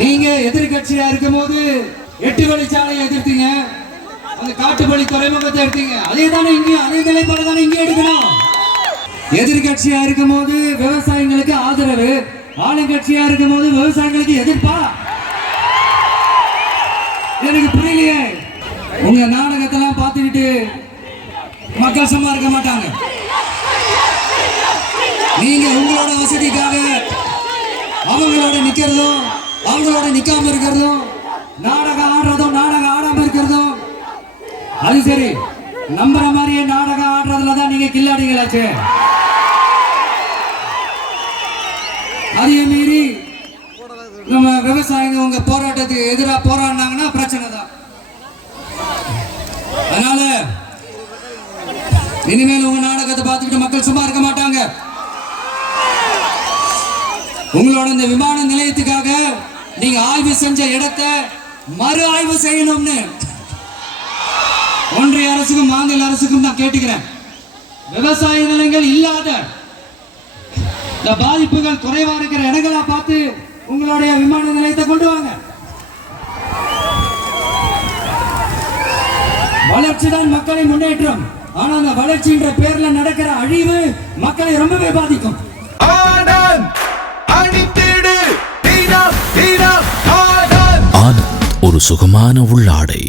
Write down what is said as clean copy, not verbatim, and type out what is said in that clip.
நீங்க எதிர்கட்சியா இருக்கும் போது 8 வழிச்சாலையை எதிர்த்தீங்க, அந்த காட்டுப்பள்ளி துறைமுகத்தை எடுத்தீங்க. அதே தானே இங்கேயும் அதே நிலைப்பாடு தானே இங்கே எடுக்கணும். எதிர்கட்சியா இருக்கும் போது விவசாயிகளுக்கு ஆதரவு, ஆளுங்கட்சியா இருக்கும் போது விவசாயிகளுக்கு எதிர்ப்பா? எனக்கு புரியலையே. உங்க நாடகத்தெல்லாம் பார்த்துக்கிட்டு மக்கள் சும்மா இருக்க மாட்டாங்க. நீங்க உங்களோட வசதிக்காக அவங்களோட நிக்கிறதும் அவங்களோட நிக்காம இருக்கிறதும், நாடகம் ஆடுறதும் நாடகம் ஆடாம இருக்கிறதும், அது சரி. நம்புற மாதிரியே நாடகம் ஆடுறதுலதான் நீங்க கில்லாடிகளாச்சு. அதையும் மீறி நம்ம விவசாயிங்க உங்க போராட்டத்துக்கு எதிராக போராடினாங்கன்னா பிரச்சனை தான். அதனால இனிமேல் உங்க நாடகத்தை பார்த்துக்கிட்டு மக்கள் சும்மா இருக்க மாட்டாங்க. உங்களோட இந்த விமான நிலையத்துக்காக நீங்க ஆய்வு செஞ்ச இடத்தை மறு ஆய்வு செய்யணும்னு ஒன்றிய அரசுக்கும் மாநில அரசுக்கும் நான் கேட்டுக்கிறேன். விவசாய நிலங்கள் இல்லாத இந்த பாதிப்புகள் குறைவா இருக்கிற இடங்களா பார்த்து உங்களுடைய விமான நிலையத்தை கொண்டு வாங்க. வளர்ச்சி தான் மக்களை முன்னேற்றம். ஆனா அந்த வளர்ச்சின்ற பேர்ல நடக்கிற அழிவு மக்களை ரொம்பவே பாதிக்கும். ஆனந்த் ஒரு சுகமான உள்ளாடை.